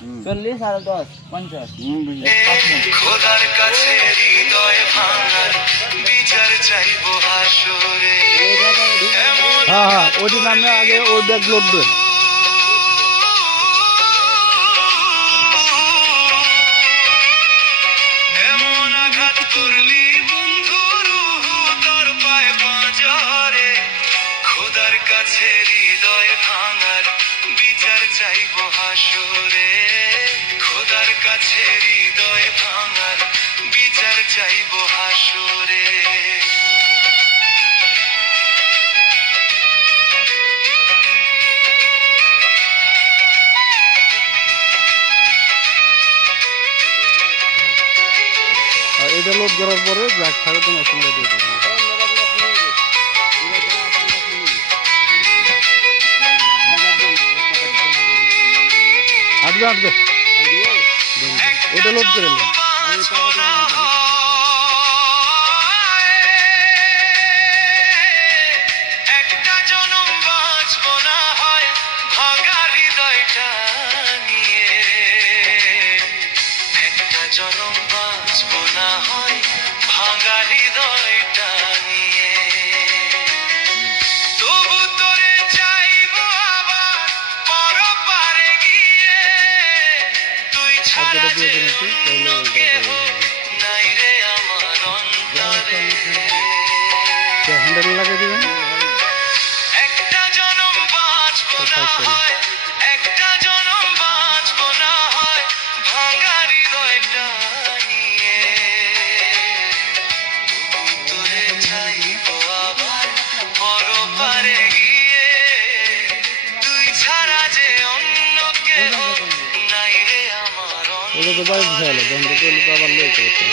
40 আর 10 50 খোদার কাছে হৃদয় ভাঙার বিচার চাইবো হাসরে। হ্যাঁ হ্যাঁ ওটি নামে আগে ওই ব্যাগ লোড দেন। এমন আঘাত করলি বন্ধু তোর পায়ে পাঁজরে। খোদার কাছে হৃদয় ভাঙার বিচার চাইবো হাসরে। খোদার কাছে হৃদয় ভাঙার বিচার চাইবো হাসরে। আর এটা লোড করার পরে ব্যাগ থাকে তো নষ্ট করে দিয়ে দেবেন। হাঁটবে হাঁটবে ওটা লোড করে নেন। একটা জনম বাঁচবো না হয় ভাঙা হৃদয়টা নিয়ে। একটা জনম বাঁচবো না হয় ভাঙা হৃদয়টা নিয়ে। তবু তোরে চাইবো আবার পরপারে গিয়ে। তুই ছাড়া যে অন্য কেহ নাই রে আমার অন্তরে। হ্যান্ডেল লাগিয়ে দিবেন। একটা জনম বাঁচবো না হয়, একটা জনম বাঁচবো না হয় ভাঙা হৃদয়টা নিয়ে। তোরে চাইবো আবার পরপারে গিয়ে। তুই ছাড়া যে অন্য কেহ নাই রে আমার ওটা তো বাড়ি অন্তরে। বন্ধ করলে তো আবার লেট হচ্ছে।